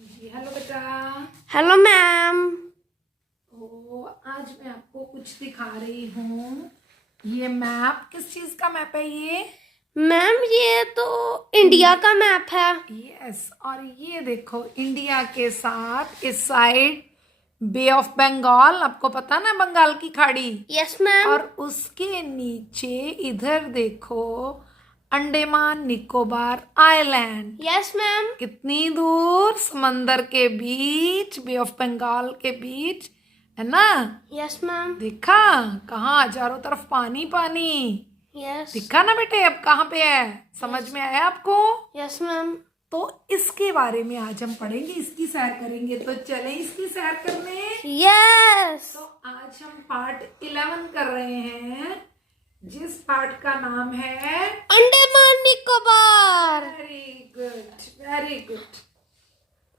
जी hello बेटा। Hello ma'am. आज मैं आपको कुछ दिखा रही हूँ। ये मैप किस चीज का मैप है ये? मैम ये तो इंडिया का मैप है। यस, और ये देखो इंडिया के साथ इस साइड बे ऑफ बंगाल, आपको पता ना बंगाल की खाड़ी। Yes ma'am. और उसके नीचे इधर देखो Andaman Nicobar island. Yes ma'am. कितनी दूर समंदर के बीच, बे ऑफ बंगाल के बीच, है ना? Yes ma'am. देखा कहाँ चारों तरफ पानी पानी। यस। दिखा ना बेटे अब कहाँ पे है, समझ में आया आपको? Yes ma'am. तो इसके बारे में आज हम पढ़ेंगे, इसकी सैर करेंगे। तो चलें इसकी सैर करने। यस। तो आज हम पार्ट 11 कर रहे हैं, जिस पार्ट का नाम है Andaman Nicobar. Very good, very good.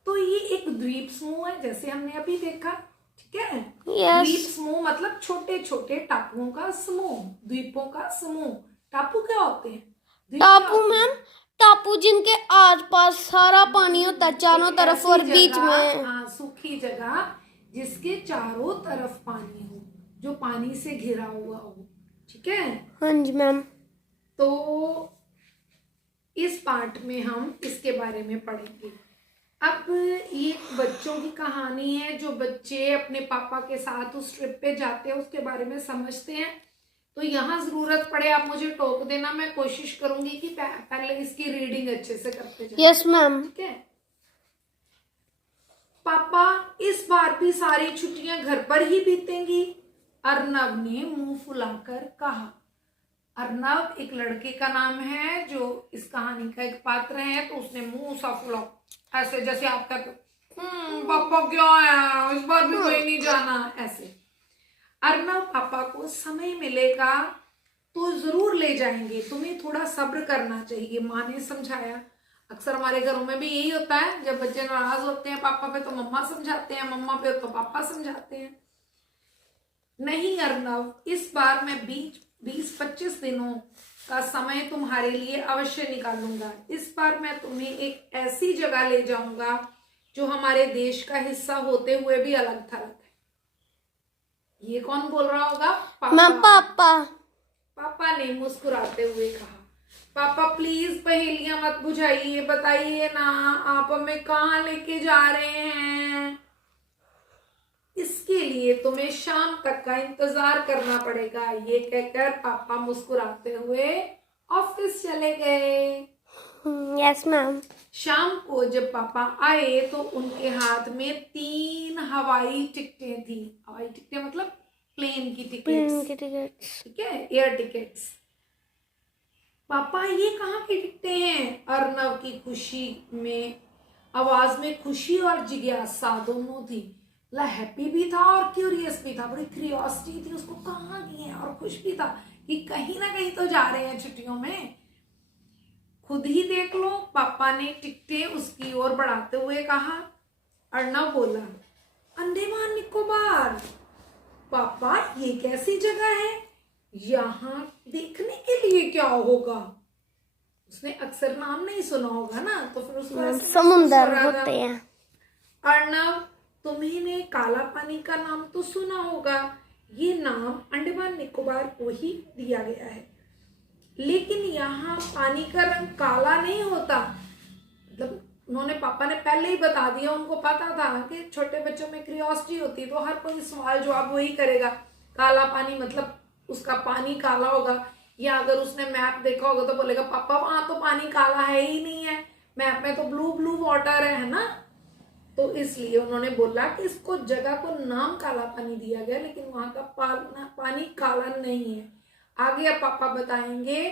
तो ये एक द्वीप समूह है, जैसे हमने अभी देखा, ठीक है? यस। द्वीप समूह मतलब छोटे छोटे टापुओं का समूह, द्वीपों का समूह। टापू क्या होते हैं? द्वीप क्या टापू होते हैं? मैम, टापू जिनके आसपास सारा पानी होता है चारों तरफ और बीच में। हाँ, सूखी जगह जिसके चारों तरफ पानी हो, जो पानी से घिरा हुआ हो, ठीक है? हाँ जी मैम। तो इस पार्ट में हम इसके बारे में पढ़ेंगे। अब ये बच्चों की कहानी है, जो बच्चे अपने पापा के साथ उस ट्रिप पे जाते हैं उसके बारे में समझते हैं। तो यहाँ जरूरत पड़े आप मुझे टोक देना, मैं कोशिश करूंगी कि पहले इसकी रीडिंग अच्छे से करते जाए। Yes ma'am. ठीक है? पापा इस बार भी सारी छुट्टियां घर पर ही बीतेंगी, अर्नव ने मुंह फुलाकर कहा। अर्नव एक लड़के का नाम है जो इस कहानी का एक पात्र है। तो उसने मुंह सा फुला, ऐसे जैसे आप कहते पापा क्या है, इस बार भी कहीं नहीं जाना, ऐसे। अर्नव पापा को समय मिलेगा तो जरूर ले जाएंगे, तुम्हें थोड़ा सब्र करना चाहिए, माँ ने समझाया। अक्सर हमारे घरों में भी यही होता है, जब बच्चे नाराज होते हैं पापा पे तो मम्मा समझाते हैं, मम्मा पे तो पापा समझाते हैं। नहीं अर्नव, इस बार मैं 20-25 दिनों का समय तुम्हारे लिए अवश्य निकालूंगा। इस बार मैं तुम्हें एक ऐसी जगह ले जाऊंगा जो हमारे देश का हिस्सा होते हुए भी अलग थलग है। ये कौन बोल रहा होगा? मैम पापा। पापा ने मुस्कुराते हुए कहा। पापा प्लीज पहेलियां मत बुझाइए, बताइए ना आप हमें कहाँ लेके जा रहे हैं। इसके लिए तुम्हें शाम तक का इंतजार करना पड़ेगा। ये कहकर पापा मुस्कुराते हुए ऑफिस चले गए। Yes ma'am. शाम को जब पापा आए तो उनके हाथ में 3 हवाई टिकटें थी। हवाई टिकटें मतलब प्लेन की टिकट्स, ठीक है, एयर टिकट्स। पापा ये कहाँ की टिकटें हैं? अर्नव की खुशी में आवाज में खुशी और जिज्ञासा दोनों थी। हैप्पी भी था और क्यूरियस भी था, बड़ी क्यूरियोसिटी थी उसको, कहाँ गए हैं, और खुश भी था कि कहीं ना कहीं तो जा रहे हैं छुट्टियों में। खुद ही देख लो, पापा ने टिकटें उसकी ओर बढ़ाते हुए कहा। अर्नव बोला, अंडमान निकोबार। पापा ये कैसी जगह है, यहाँ देखने के लिए क्या होगा? उसने अक्सर नाम नहीं सुना होगा ना, तो फिर उसको समुंदर होते हैं। अर्नव, तुम्हें काला पानी का नाम तो सुना होगा। ये नाम अंडमान निकोबार को ही दिया गया है, लेकिन यहाँ पानी का रंग काला नहीं होता। मतलब उन्होंने, पापा ने पहले ही बता दिया, उनको पता था कि छोटे बच्चों में क्यूरियोसिटी होती है तो हर कोई सवाल जवाब वही करेगा। काला पानी मतलब उसका पानी काला होगा, या अगर उसने मैप देखा होगा तो बोलेगा पापा वहां तो पानी काला है ही नहीं है, मैप में तो ब्लू ब्लू वाटर है ना। तो इसलिए उन्होंने बोला कि इसको, जगह को नाम काला पानी दिया गया, लेकिन वहां का पानी काला नहीं है। आगे अब पापा बताएंगे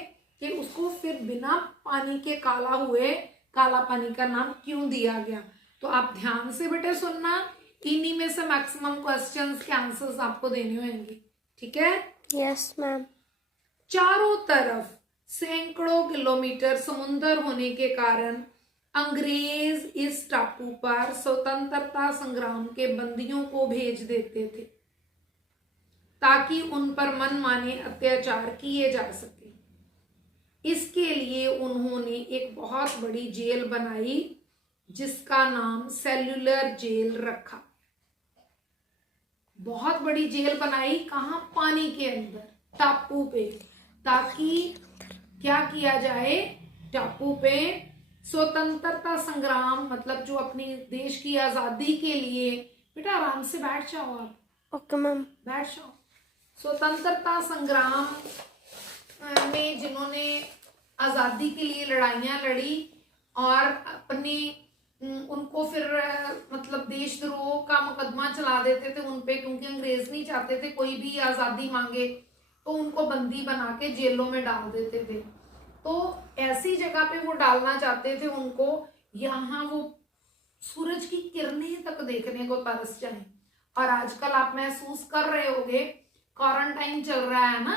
कि उसको फिर बिना पानी के काला हुए काला पानी का नाम क्यों दिया गया। तो आप ध्यान से बेटे सुनना, इन्हीं में से मैक्सिमम क्वेश्चंस के आंसर्स आपको देने होंगे, ठीक है? Yes ma'am. चारों तरफ सैकड़ों किलोमीटर समुद्र होने के कारण अंग्रेज इस टापू पर स्वतंत्रता संग्राम के बंदियों को भेज देते थे ताकि उन पर मनमाने अत्याचार किए जा सके। इसके लिए उन्होंने एक बहुत बड़ी जेल बनाई जिसका नाम सेल्यूलर जेल रखा। बहुत बड़ी जेल बनाई, कहाँ? पानी के अंदर, टापू पे, ताकि क्या किया जाए? टापू पे स्वतंत्रता संग्राम, मतलब जो अपने देश की आजादी के लिए, बेटा आराम से बैठ जाओ आप, ओके मैम। बैठ जाओ। स्वतंत्रता संग्राम में जिन्होंने आजादी के लिए लड़ाइयां लड़ी और अपने उनको फिर मतलब देशद्रोह का मुकदमा चला देते थे उनपे, क्योंकि अंग्रेज नहीं चाहते थे कोई भी आजादी मांगे, तो उनको बंदी बना के जेलों में डाल देते थे। तो ऐसी जगह पे वो डालना चाहते थे उनको, यहाँ वो सूरज की किरणें तक देखने को तरस जाए। और आजकल आप महसूस कर रहे होगे, क्वारंटाइन चल रहा है ना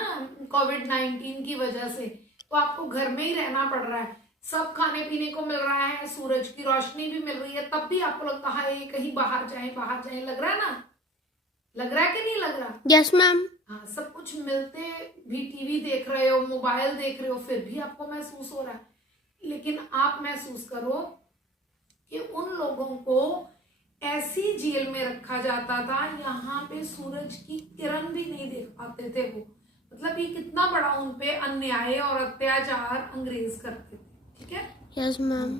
कोविड-19 की वजह से, तो आपको घर में ही रहना पड़ रहा है, सब खाने पीने को मिल रहा है, सूरज की रोशनी भी मिल रही है, तब भी आपको लगता है कहीं बाहर जाए, लग रहा है ना? लग रहा है कि नहीं लग रहा? Yes ma'am. हाँ, सब कुछ मिलते भी, टीवी देख रहे हो, मोबाइल देख रहे हो, फिर भी आपको महसूस हो रहा है। लेकिन आप महसूस करो कि उन लोगों को ऐसी जेल में रखा जाता था, यहाँ पे सूरज की किरण भी नहीं देख पाते थे वो। मतलब ये कितना बड़ा उनपे अन्याय और अत्याचार अंग्रेज करते थे। ठीक है? Yes ma'am.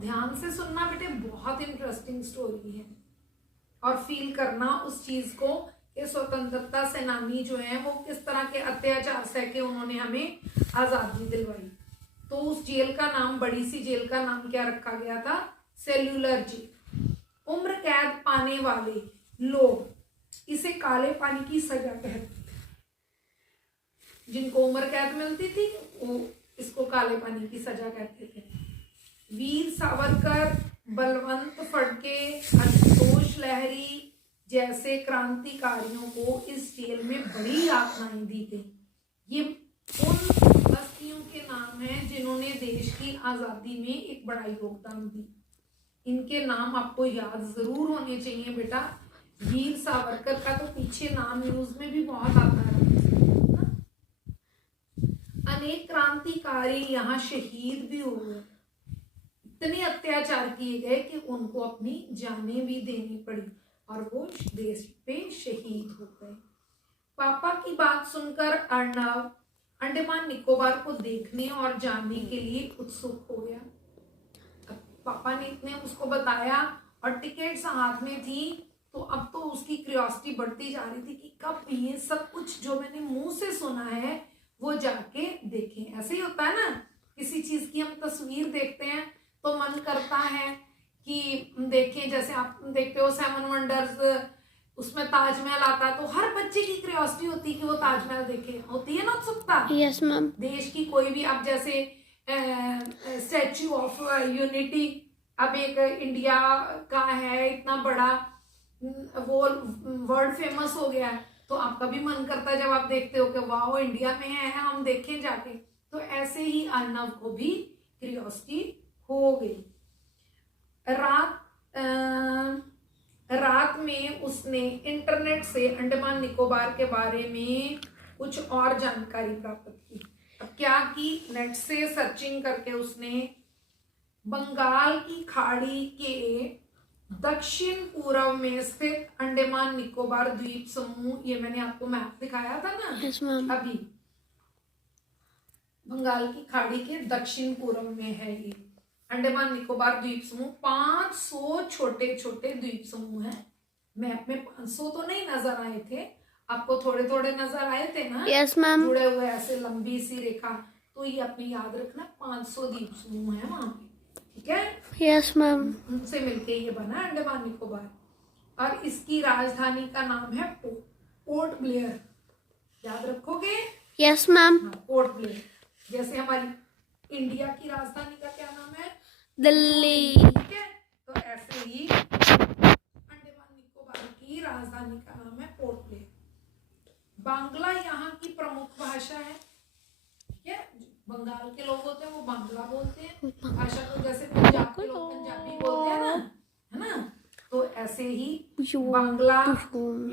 ध्यान से सुनना बेटे, बहुत इंटरेस्टिंग स्टोरी है, और फील करना उस चीज को कि स्वतंत्रता सेनानी जो है वो किस तरह के अत्याचार सह के उन्होंने हमें आजादी दिलवाई। तो उस जेल का नाम, बड़ी सी जेल का नाम क्या रखा गया था? Cellular Jail. उम्र कैद पाने वाले लोग इसे काले पानी की सजा कहते थे। जिनको उम्र कैद मिलती थी वो इसको काले पानी की सजा कहते थे। वीर सावरकर, बलवंत फड़के, आशुतोष लहरी जैसे क्रांतिकारियों को इस जेल में बड़ी यातनाएं दी गई। ये उन हस्तियों के नाम हैं जिन्होंने देश की आजादी में एक बड़ा योगदान दी। इनके नाम आपको याद जरूर होने चाहिए बेटा। वीर सावरकर का तो पीछे नाम न्यूज में भी बहुत आता है। अनेक क्रांतिकारी यहाँ शहीद भी हो गए, इतने अत्याचार किए गए कि उनको अपनी जानें भी देनी पड़ी और वो देश पे शहीद हो गए। पापा की बात सुनकर अर्णव अंडमान निकोबार को देखने और जानने के लिए उत्सुक हो गया। अब पापा ने इतने उसको बताया और टिकट्स हाथ में थी, तो अब तो उसकी क्यूरियोसिटी बढ़ती जा रही थी कि कब ये सब कुछ जो मैंने मुंह से सुना है वो जाके देखें। ऐसे ही होता है ना, किसी चीज की हम तस्वीर देखते हैं तो मन करता है कि देखें। जैसे आप देखते हो 7 वंडर्स, उसमें ताजमहल आता है, तो हर बच्चे की क्यूरियोसिटी होती है कि वो ताजमहल देखे, होती है ना उत्सुकता। Yes ma'am. देश की कोई भी, अब जैसे स्टैच्यू ऑफ यूनिटी अब एक इंडिया का है, इतना बड़ा, वो वर्ल्ड फेमस हो गया है, तो आपका भी मन करता है जब आप देखते हो कि वाह इंडिया में है, हम देखें जाके। तो ऐसे ही अर्णव को भी क्यूरियोसिटी हो गई। रात में उसने इंटरनेट से अंडमान निकोबार के बारे में कुछ और जानकारी प्राप्त की। अब क्या की, नेट से सर्चिंग करके उसने बंगाल की खाड़ी के दक्षिण पूर्व में स्थित अंडमान निकोबार द्वीप समूह, ये मैंने आपको मैप दिखाया था ना यस मैम। अभी, बंगाल की खाड़ी के दक्षिण पूर्व में है ये अंडमान निकोबार द्वीप समूह। 500 छोटे छोटे द्वीप समूह हैं। मैप में 500 तो नहीं नजर आए थे आपको, थोड़े थोड़े नजर आए थे ना? Yes ma'am. जुड़े हुए ऐसे लंबी सी रेखा, तो ये अपनी याद रखना, 500 द्वीप समूह है वहां पे। ठीक है? Yes ma'am. उनसे मिलके ये बना अंडमान निकोबार, और इसकी राजधानी का नाम है पोर्ट ब्लेयर। याद रखोगे? Yes ma'am. Port Blair. जैसे हमारी इंडिया की राजधानी का क्या नाम है? दिल्ली। ठीक है? तो ऐसे ही अंडमान निकोबार की राजधानी का नाम है पोर्ट ब्लेयर। बांग्ला यहाँ की प्रमुख भाषा है। ठीक है? बंगाल के लोग होते हैं वो बांग्ला बोलते हैं भाषा को, जैसे पंजाब के लोग पंजाबी बोलते हैं ना, है ना? तो ऐसे ही बांग्ला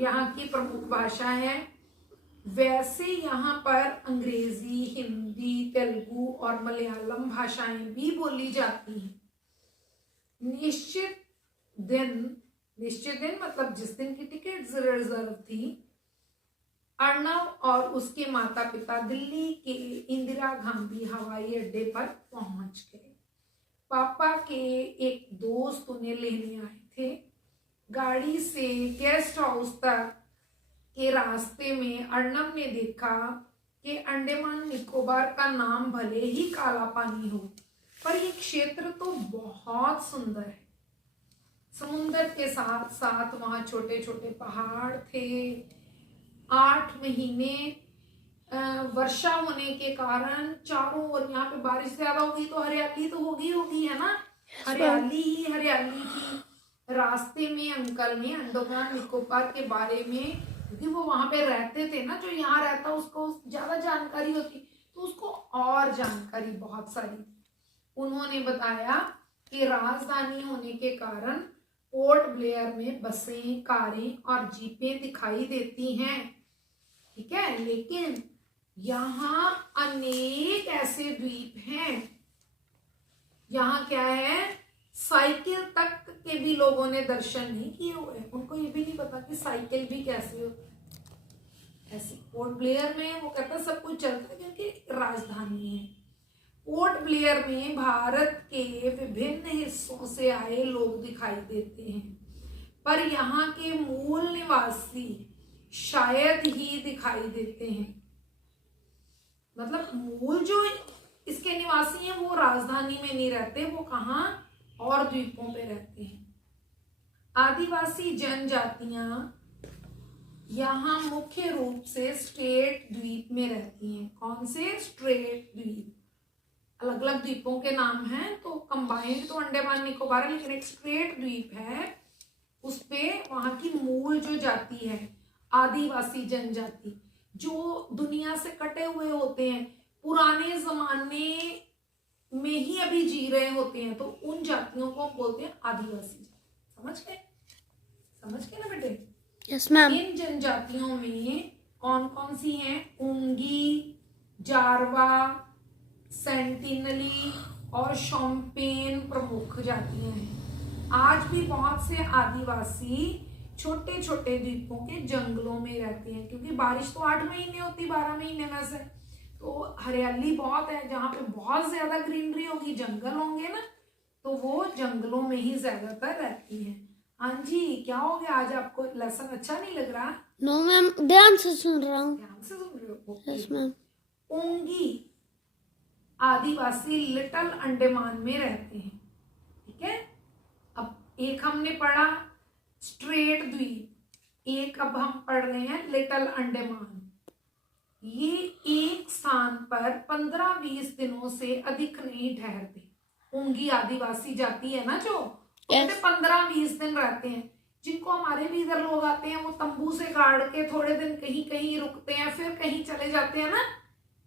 यहाँ की प्रमुख भाषा है। वैसे यहाँ पर अंग्रेजी, हिंदी, तेलुगु और मलयालम भाषाएं भी बोली जाती हैं, निश्चित दिन मतलब जिस दिन की टिकट रिजर्व थी, अर्णव और उसके माता पिता दिल्ली के इंदिरा गांधी हवाई अड्डे पर पहुंच गए। पापा के एक दोस्त उन्हें लेने आए थे। गाड़ी से गेस्ट हाउस तक के रास्ते में अर्णव ने देखा कि अंडमान निकोबार का नाम भले ही काला पानी हो, पर ये क्षेत्र तो बहुत सुंदर है। समुद्र के साथ साथ वहां छोटे छोटे पहाड़ थे। 8 महीने वर्षा होने के कारण चारों ओर, यहाँ पे बारिश ज्यादा होगी तो हरियाली तो होगी है ना, हरियाली ही हरियाली थी। रास्ते में अंकल ने अंडमान निकोबार के बारे में, क्योंकि वो वहां पे रहते थे ना, जो यहाँ रहता उसको ज्यादा जानकारी होती, तो उसको और जानकारी बहुत सारी। उन्होंने बताया कि राजधानी होने के कारण पोर्ट ब्लेयर में बसें, कारें और जीपें दिखाई देती हैं, ठीक है, लेकिन यहाँ अनेक ऐसे द्वीप हैं। यहाँ क्या है, साइकिल तक के भी लोगों ने दर्शन नहीं किए हुए। उनको ये भी नहीं पता कि साइकिल भी कैसे होती है। ऐसी पोर्ट ब्लेयर में वो कहता है सब कुछ चलता है क्योंकि राजधानी है। पोर्ट ब्लेयर में भारत के विभिन्न हिस्सों से आए लोग दिखाई देते हैं, पर यहाँ के मूल निवासी शायद ही दिखाई देते हैं। मतलब मूल जो इसके निवासी हैं वो राजधानी में नहीं रहते, वो कहाँ और द्वीपों पे रहते हैं। आदिवासी जनजातियां यहाँ मुख्य रूप से स्ट्रेट द्वीप में रहती हैं। कौन से? स्ट्रेट द्वीप। अलग अलग द्वीपों के नाम हैं, तो कंबाइंड तो अंडमान निकोबार है, लेकिन एक स्ट्रेट द्वीप है, उस पे वहां की मूल जो जाति है आदिवासी जनजाति, जो दुनिया से कटे हुए होते हैं, पुराने जमाने में ही अभी जी रहे होते हैं, तो उन जातियों को बोलते हैं आदिवासी। समझ गए ना बेटे? Yes ma'am. इन जनजातियों में कौन कौन सी हैं? ओंगी, जारवा, सेंटिनली और शोम्पेन प्रमुख जातियां हैं। आज भी बहुत से आदिवासी छोटे छोटे द्वीपों के जंगलों में रहते हैं, क्योंकि बारिश तो 8 महीने होती, 12 महीने में से, तो हरियाली बहुत है। जहाँ पे बहुत ज्यादा ग्रीनरी होगी, जंगल होंगे ना, तो वो जंगलों में ही ज्यादातर रहती है। हाँ जी, क्या हो गया? आज आपको लेसन अच्छा नहीं लग रहा? नो मैम, ध्यान से सुन रहा हूँ। ध्यान से सुन रहे हो? Yes ma'am. ओंगी आदिवासी लिटिल अंडमान में रहते हैं, ठीक है। अब एक हमने पढ़ा स्ट्रेट द्वीप, एक अब हम पढ़ रहे हैं लिटिल अंडमान। ये एक स्थान पर 15-20 दिनों से अधिक नहीं ठहरते। ओंगी आदिवासी जाति है ना, जो 15-20 दिन रहते हैं। जिनको हमारे भी इधर लोग आते हैं, वो तंबू से गाड़ के थोड़े दिन कहीं कहीं रुकते हैं, फिर कहीं चले जाते हैं ना,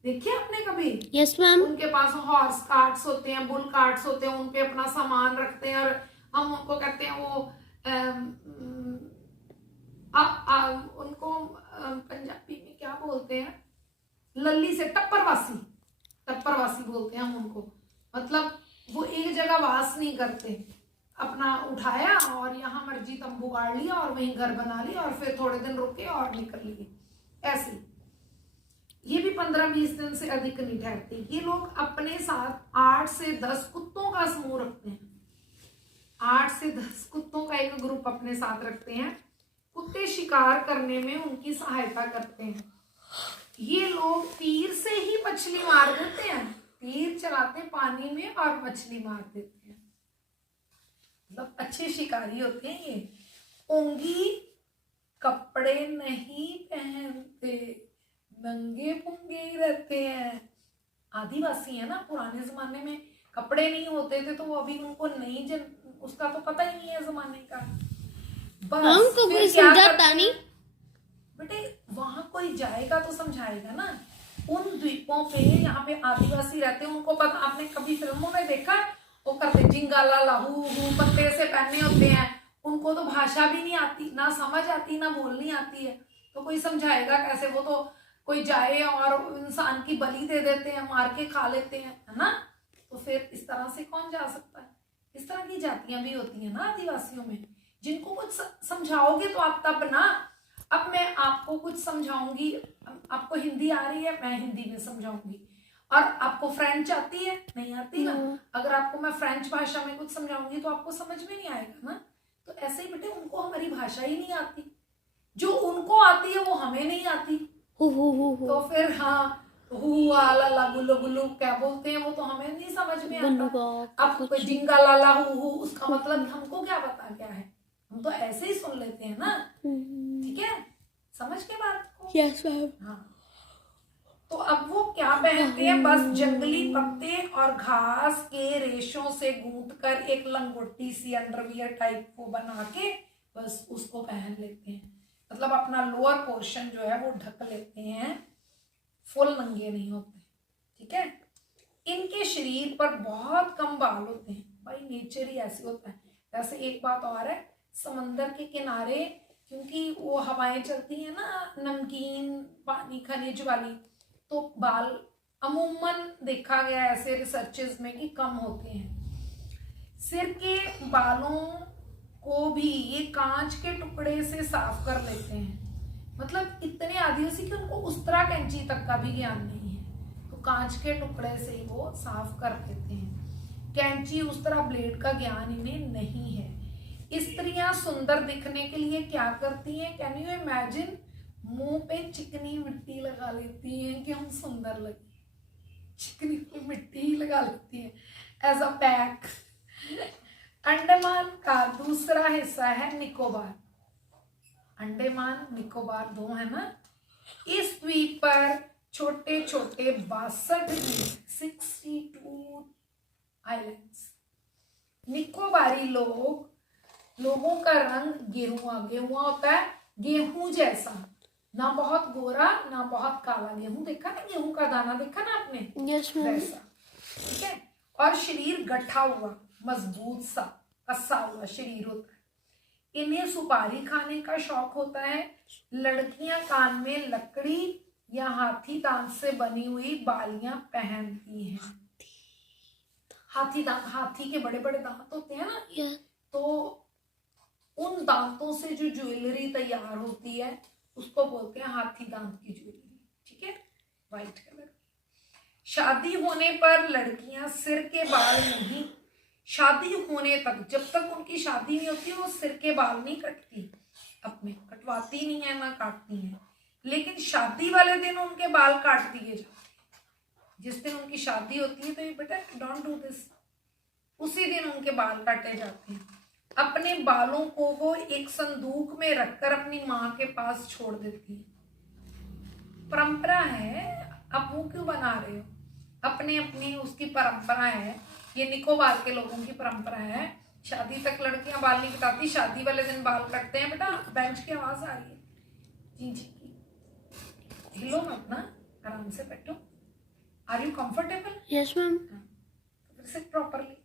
देखिए आपने कभी? Yes ma'am. उनके पास हॉर्स कार्ट्स होते हैं, बुल कार्ट्स होते हैं, उनपे अपना सामान रखते हैं, और हम उनको कहते हैं वो उनको पंजाबी में क्या बोलते हैं? लल्ली से टप्परवासी बोलते हैं हम उनको। मतलब वो एक जगह वास नहीं करते, अपना उठाया और यहाँ मर्जी तंबू गाड़ लिया और वहीं घर बना लिया और फिर थोड़े दिन रुके और निकल लिए, ऐसे। ये भी 15-20 दिन से अधिक नहीं ठहरते। ये लोग अपने साथ 8 से 10 कुत्तों का समूह रखते हैं। 8 से 10 कुत्तों का एक ग्रुप अपने साथ रखते हैं। कुत्ते शिकार करने में उनकी सहायता करते हैं। ये लोग तीर से ही मछली मार देते हैं, तीर चलाते पानी में और मछली मार देते हैं, मतलब अच्छे शिकारी होते हैं ये। ओंगी कपड़े नहीं पहनते, नंगे पुंगे ही रहते हैं। आदिवासी है ना, पुराने जमाने में कपड़े नहीं होते थे, तो वो अभी उनको नहीं उसका तो पता ही नहीं है जमाने का। बस तो फिर कोई क्या समझाता नहीं बेटे, वहां कोई जाएगा तो समझाएगा ना। उन द्वीपों पे यहाँ पे आदिवासी रहते हैं, उनको पता। आपने कभी फिल्मों में देखा वो करते जिंगाला लाहू पत्ते से पहने होते हैं, उनको तो भाषा भी नहीं आती, ना समझ आती, ना बोलनी आती है, तो कोई समझाएगा कैसे? वो तो कोई जाए और इंसान की बलि दे देते हैं, मार के खा लेते हैं, है ना। तो फिर इस तरह से कौन जा सकता है? इस तरह की जातियां भी होती हैं ना आदिवासियों में, जिनको कुछ समझाओगे तो आप तब ना। अब मैं आपको कुछ समझाऊंगी, आपको हिंदी आ रही है, मैं हिंदी में समझाऊंगी, और आपको फ्रेंच आती है, नहीं आती ना। अगर आपको मैं फ्रेंच भाषा में कुछ समझाऊंगी तो आपको समझ में नहीं आएगा ना। तो ऐसे ही बेटे उनको हमारी भाषा ही नहीं आती, जो उनको आती है वो हमें नहीं आती। हो। तो फिर हाँ, हु आला ला गुल्लू गुल्लू क्या बोलते हैं वो तो हमें नहीं समझ में आता। अब कोई जिंगा लाला हु उसका मतलब हमको क्या पता क्या है, हम तो ऐसे ही सुन लेते हैं ना। ठीक है, समझ के बात को। Yes ma'am. हाँ, तो अब वो क्या पहनते हैं, बस जंगली पत्ते और घास के रेशों से गूंथ कर एक लंगोटी सी अंडरवियर टाइप को बना के बस उसको पहन लेते हैं। मतलब अपना लोअर पोर्शन जो है वो ढक लेते हैं, फुल नंगे नहीं होते। ठीक है, इनके शरीर पर बहुत कम बाल होते हैं, भाई नेचर ही ऐसे होता है। वैसे एक बात और है, समंदर के किनारे क्योंकि वो हवाएं चलती है ना नमकीन पानी खनिज वाली, तो बाल अमूमन देखा गया ऐसे रिसर्चेस में कि कम होते हैं। सिर के बालों को भी ये कांच के टुकड़े से साफ कर लेते हैं। मतलब इतने आदिवासी कि उनको उस तरह कैंची तक का भी ज्ञान नहीं है, तो कांच के टुकड़े से ही वो साफ कर देते हैं। कैंची उस तरह ब्लेड का ज्ञान इन्हें नहीं है। स्त्रियां सुंदर दिखने के लिए क्या करती हैं, कैन यू इमेजिन, मुंह पे चिकनी मिट्टी लगा लेती हैं कि हम सुंदर लगे। चिकनी मिट्टी ही लगा लेती हैं एज अ पैक। अंडमान का दूसरा हिस्सा है निकोबार। अंडमान निकोबार दो है ना। इस द्वीप पर छोटे छोटे 62 आइलैंड्स। निकोबारी लोगों का रंग गेहुआ होता है, गेहूं जैसा, ना बहुत गोरा ना बहुत काला। गेहूं देखा ना, गेहूं का दाना देखा ना आपने, यस मैम। वैसा। ठीक है, और शरीर गठा हुआ, मजबूत सा, कसा हुआ शरीर होता है। इन्हें सुपारी खाने का शौक होता है। लड़कियां कान में लकड़ी या हाथी दांत से बनी हुई बालियां पहनती हैं। हाथी के बड़े बड़े दांत होते हैं ना, तो उन दांतों से जो ज्वेलरी तैयार होती है उसको बोलते हैं हाथी दांत की ज्वेलरी। ठीक है, व्हाइट कलर। शादी होने पर लड़कियां सिर के बाल नहीं, शादी होने तक, जब तक उनकी शादी नहीं होती वो सिर के बाल नहीं कटती, अपने कटवाती नहीं है ना काटती है। लेकिन शादी वाले दिन उनके बाल काट दिए जाते। जिस दिन उनकी शादी होती है तो ये बेटा डोंट डू दिस, उसी दिन उनके बाल काटे जाते हैं। अपने बालों को वो एक संदूक में रखकर अपनी माँ के पास छोड़ देती है। परंपरा है, आप वो क्यों बना रहे हो, अपने अपनी उसकी परंपरा है। ये निकोबार के लोगों की परंपरा है। शादी तक लड़कियां बाल नहीं कटाती, शादी वाले दिन बाल कटते हैं। बेटा बेंच की आवाज आ रही है, जी जी की, हिलो मत ना, आराम से बैठो। Are you comfortable? Yes ma'am. फिर सिट प्रॉपरली।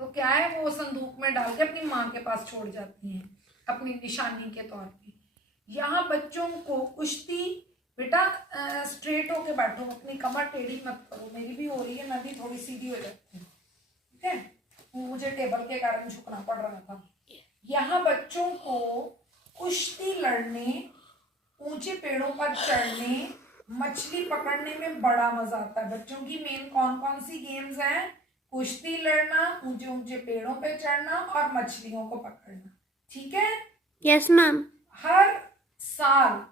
तो क्या है, वो संदूक में डाल के अपनी माँ के पास छोड़ जाती हैं अपनी निशानी के तौर पे। यहाँ बच्चों को कुश्ती, बेटा स्ट्रेट होके बैठो, अपनी कमर टेढ़ी मत करो, मेरी भी हो रही है, मैं भी थोड़ी सीधी हो जाती हूँ। ठीक है, मुझे टेबल के कारण झुकना पड़ रहा था। यहाँ बच्चों को कुश्ती लड़ने, ऊंचे पेड़ों पर चढ़ने, मछली पकड़ने में बड़ा मजा आता है। बच्चों की मेन कौन कौन सी गेम्स हैं, कुश्ती लड़ना, ऊंचे ऊंचे पेड़ों पे चढ़ना और मछलियों को पकड़ना। ठीक है, यस मैम। हर साल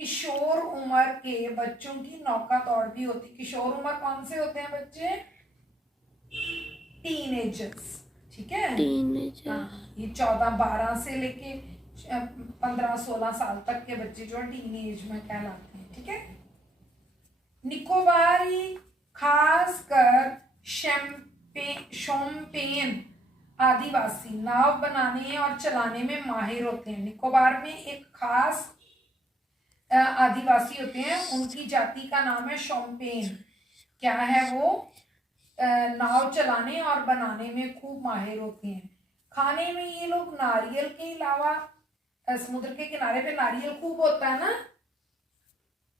किशोर उम्र के बच्चों की नौका दौड़ भी होती। किशोर उम्र कौन से होते हैं बच्चे, टीनेजर्स। ठीक है, हाँ, ये 14-12 से लेके 15-16 साल तक के बच्चे जो टीनेज में कहलाते हैं। ठीक है, निकोबारी खासकर शोम्पेन आदिवासी नाव बनाने और चलाने में माहिर होते हैं। निकोबार में एक खास आदिवासी होते हैं, उनकी जाति का नाम है शोम्पेन। क्या है वो, नाव चलाने और बनाने में खूब माहिर होते हैं। खाने में ये लोग नारियल के अलावा, समुद्र के किनारे पे नारियल खूब होता है ना,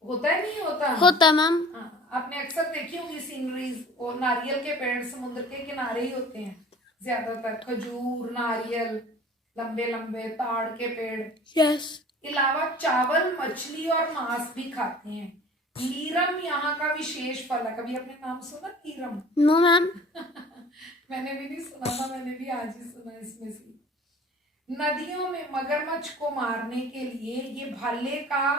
होता है नहीं होता, होता मैम। आपने अक्सर देखी होंगी सीनरीज, और नारियल के पेड़ समुद्र के किनारे ही होते हैं। ज्यादातर खजूर, नारियल, लंबे लंबे ताड़ के पेड़, यस अलावा चावल, मछली और मांस भी खाते हैं। लीरम यहाँ का विशेष फल है। कभी आपने नाम सुना लीरम? No ma'am. मैंने भी नहीं सुना था, मैंने भी आज ही सुना इसमें से। नदियों में मगरमच्छ को मारने के लिए ये भाले का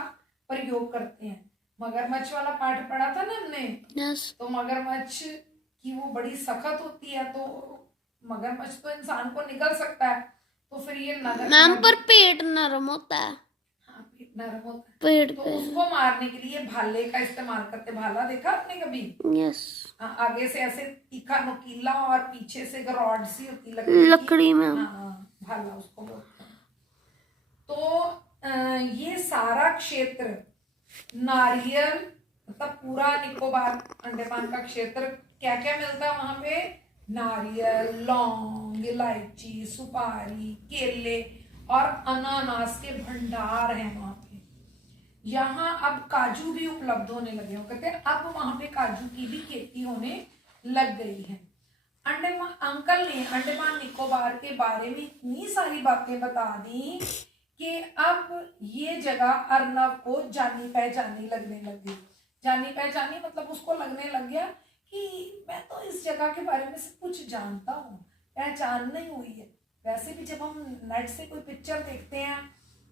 प्रयोग करते हैं। मगरमच्छ वाला पाठ पढ़ा था ना हमने, यस तो मगरमच्छ की वो बड़ी सख्त होती है, तो मगरमच्छ तो इंसान को निगल सकता है, तो फिर ये मैम पर पेट नरम होता है। हाँ, पेट नरम होता है, पेट तो पे। उसको मारने के लिए भाले का इस्तेमाल करते। भाला देखा आपने कभी? यस आगे से ऐसे तीखा नुकीला और पीछे से एक रॉड सी होती लकड़ी की। लकड़ी में। हाँ, भाला उसको बोलते हैं। तो ये सारा क्षेत्र नारियल, मतलब पूरा निकोबार अंडमान का क्षेत्र, क्या क्या मिलता है वहां पे? नारियल, लौंग, इलायची, सुपारी, केले और अनानास के भंडार हैं वहां पे। यहाँ अब काजू भी उपलब्ध होने लगे हो, कहते हैं अब वहां पे काजू की भी खेती होने लग गई है। अंडमान अंकल ने अंडमान निकोबार के बारे में इतनी सारी बातें बता दी कि अब ये जगह अर्नव को जानी पहचानी लगने लग गई। जानी पहचानी मतलब उसको लगने लग गया कि मैं तो इस जगह के बारे में सब कुछ जानता हूँ, पहचान नहीं हुई है। वैसे भी जब हम नेट से कोई पिक्चर देखते हैं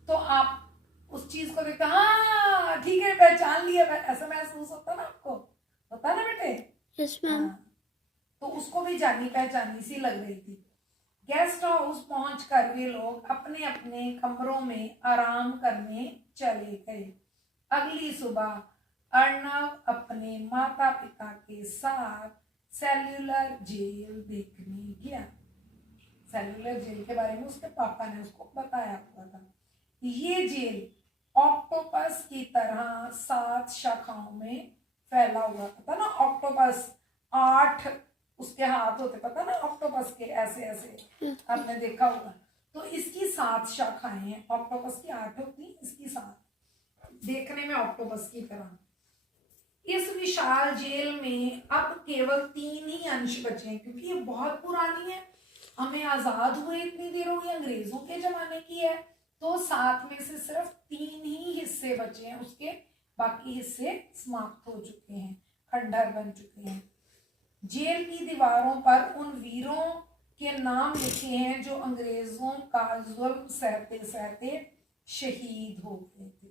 तो आप उस चीज को देखते, हाँ ठीक है पहचान लिया, ऐसा महसूस होता ना आपको? होता ना बेटे? Yes ma'am. हाँ, तो उसको भी जानी पहचानी सी लग रही थी। गेस्ट हाउस पहुंचकर वे लोग अपने अपने कमरों में आराम करने चले गए। अगली सुबह अर्नव अपने माता पिता के साथ सेल्युलर जेल देखने गया। सेल्युलर जेल के बारे में उसके पापा ने उसको बताया हुआ था। ये जेल ऑक्टोपस की तरह 7 शाखाओं में फैला हुआ, पता ना? ऑक्टोपस 8 उसके हाथ होते, पता ना? ऑक्टोपस के ऐसे ऐसे आपने देखा होगा। तो इसकी 7 शाखाएं हैं। ऑक्टोपस की 8 होती, इसकी 7, देखने में ऑक्टोपस की तरह। इस विशाल जेल में अब केवल 3 ही अंश बचे हैं, क्योंकि ये बहुत पुरानी है, हमें आजाद हुए इतनी देर हो गई, अंग्रेजों के जमाने की है, तो 7 में से सिर्फ 3 ही हिस्से बचे हैं, उसके बाकी हिस्से समाप्त हो चुके हैं, खंडहर बन चुके हैं। जेल की दीवारों पर उन वीरों के नाम लिखे हैं जो अंग्रेजों का जुल्म सहते सहते शहीद हो गए थे।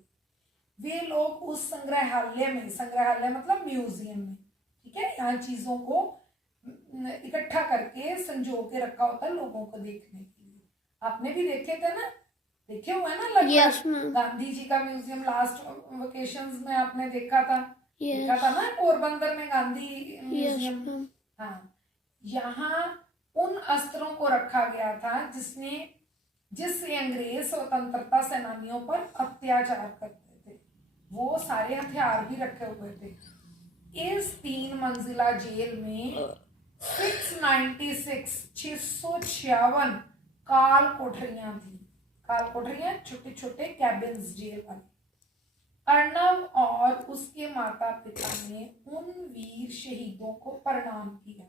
वे लोग उस संग्रहालय में, संग्रहालय मतलब म्यूजियम में, ठीक है, यहाँ चीजों को इकट्ठा करके संजो के रखा होता है लोगों को देखने के लिए। आपने भी देखे थे ना, देखे हुए हैं ना लगभग? Yes, गांधी जी का म्यूजियम लास्ट वेकेशंस में आपने देखा था? Yes. देखा था ना पोरबंदर में गांधी म्यूजियम? Yes, हाँ, यहाँ उन अस्त्रों को रखा गया था जिससे अंग्रेज स्वतंत्रता सेनानियों पर अत्याचार करते थे। वो सारे हथियार भी रखे हुए थे। इस 3 मंजिला जेल में 656 काल कोठरियां थी। काल कोठरियां छोटे छोटे कैबिन्स जेल वाले। अर्नव और उसके माता पिता ने उन वीर शहीदों को प्रणाम किया।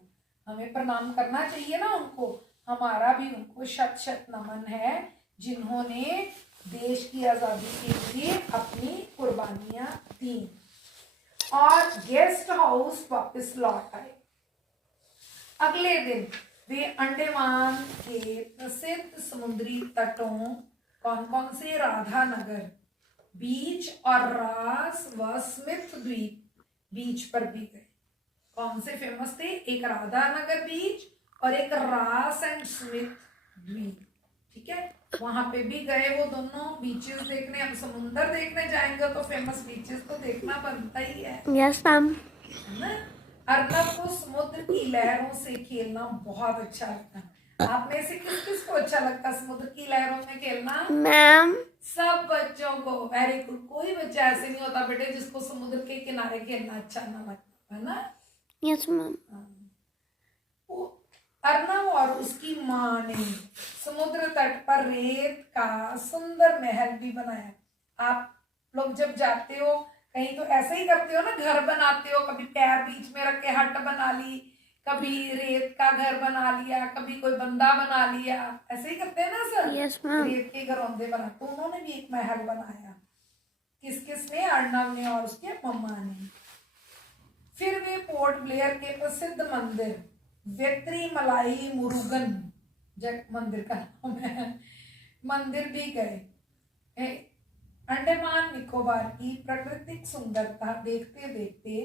हमें प्रणाम करना चाहिए ना उनको, हमारा भी उनको शत शत नमन है, जिन्होंने देश की आजादी के लिए अपनी कुर्बानियां दी। और गेस्ट हाउस वापस लौट आए। अगले दिन वे अंडमान के प्रसिद्ध समुद्री तटों, कौन कौन से? राधानगर बीच और रास व स्मिथ द्वीप बीच पर भी गए। कौन से फेमस थे? एक राधानगर बीच और एक रास एंड स्मिथ द्वीप, ठीक है, वहां पे भी गए। वो दोनों बीचेस देखने, हम समुंदर देखने जाएंगे तो फेमस बीचेस तो देखना बनता ही है। Yes, ma'am. है ना? अर्नव को समुद्र की लहरों से खेलना बहुत अच्छा लगता। आप में से किस किस को अच्छा लगता समुद्र की लहरों में खेलना? मैम, सब बच्चों को। Very good. कोई बच्चा ऐसे नहीं होता बेटे जिसको समुद्र के किनारे खेलना अच्छा ना लगता, है ना? Yes ma'am. अर्नव और उसकी माँ ने समुद्र तट पर रेत का सुंदर महल भी बनाया। आप लोग जब जाते हो कहीं तो ऐसे ही करते हो ना, घर बनाते हो, कभी पैर बीच में रख के हट बना ली, कभी रेत का घर बना लिया, कभी कोई बंदा बना लिया, ऐसे ही करते हैं ना सर। Yes ma'am. रेत के घरौंदे बना, तो उन्होंने भी एक महल बनाया। किस किसने? अर्नव ने और उसके मम्मा ने। फिर वे पोर्ट ब्लेयर के प्रसिद्ध मंदिर वेत्री मलाई मुरुगन मंदिर का नाम है, मंदिर भी गए। अंडमान निकोबार की प्राकृतिक सुंदरता देखते देखते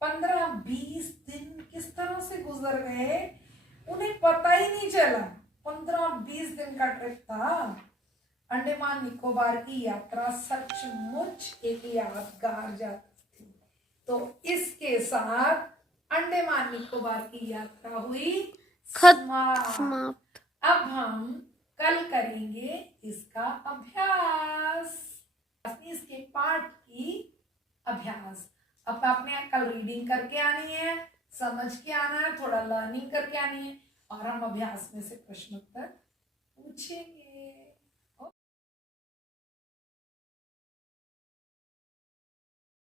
15-20 दिन किस तरह से गुजर गए उन्हें पता ही नहीं चला। 15-20 दिन का ट्रिप था। अंडमान निकोबार की यात्रा सचमुच एक यादगार यात्रा थी। तो इसके साथ अंडमान निकोबार की यात्रा हुई समाप्त। अब हम कल करेंगे इसका अभ्यास, इसके पाठ की अभ्यास। अब आपने कल रीडिंग करके आनी है, समझ के आना है, थोड़ा लर्निंग करके आनी है, और हम अभ्यास में से प्रश्न उत्तर पूछेंगे।